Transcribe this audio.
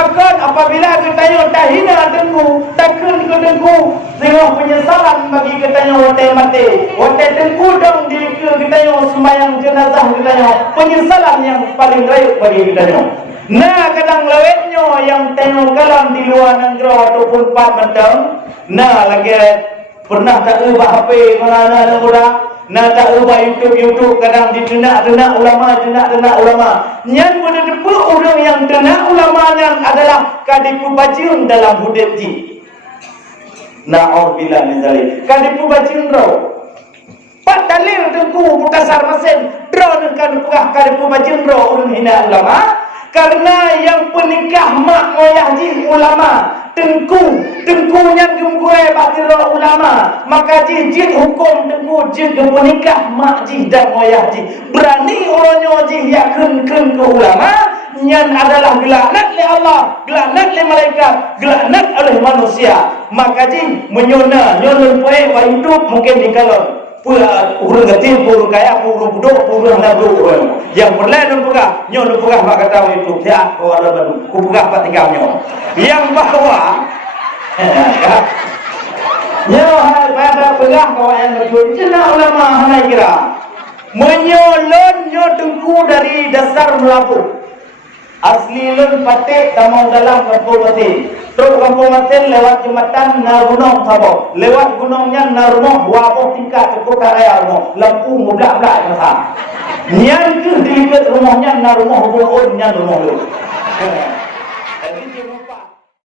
Bahkan apabila kita tak hina tengku, takkan ke tengku, tengok penyesalan bagi kita hotel mati. Hotel tengku dong di kita sembahyang jenazah kita, penyesalan yang paling raya bagi kita. Nah, kadang lawetnya yang tengok kalam di luar negara ataupun part mentang, nah lagi pernah tak ubah HP mana-mana mudah. Nak tak ubah YouTube kadang ditenak ulama. Yang berdepuk orang yang tenak ulama yang adalah kadipu bajing dalam hudud ji. Na'udzubillah min zalik. Kadipu bajing roh. Pak dalil tengku mutasar mesin roh dengan pegah kadipu bajing roh orang hina ulama. Karena yang penikah mak moyah ji ulama, tengkunya gemgue batiro ulama, maka ji hukum tengku ji penikah mak ji dan moyah ji. Berani orangnya ji yakin ke ulama, yang adalah gelaknat oleh Allah, gelaknat oleh malaikat, gelaknat oleh manusia. Maka ji menyona poe wa hidup mungkin dikalon. Urang getil, urang kaya, urang budok, urang nabuk orang. Yang berlain dan pegah, nyon pegah mak kata itu. Ya, orang baru, ku pegah pak tinggalnya. Yang bahwa, nyon pada pegah kawan yang berjuang. Cina ulama hanai kira menyolon nyon tengku dari dasar melapuk. Asli lun patik tamau dalam kampung mati. Terus kampung mati lewat jembatan na gunung sabok. Lewat gunungnya na rumah waboh tingkat cukup karya rumah. Lampu mudah-mudah masa. Nyan ke dilihat rumahnya na rumah hubung-hubung nyan rumah lu.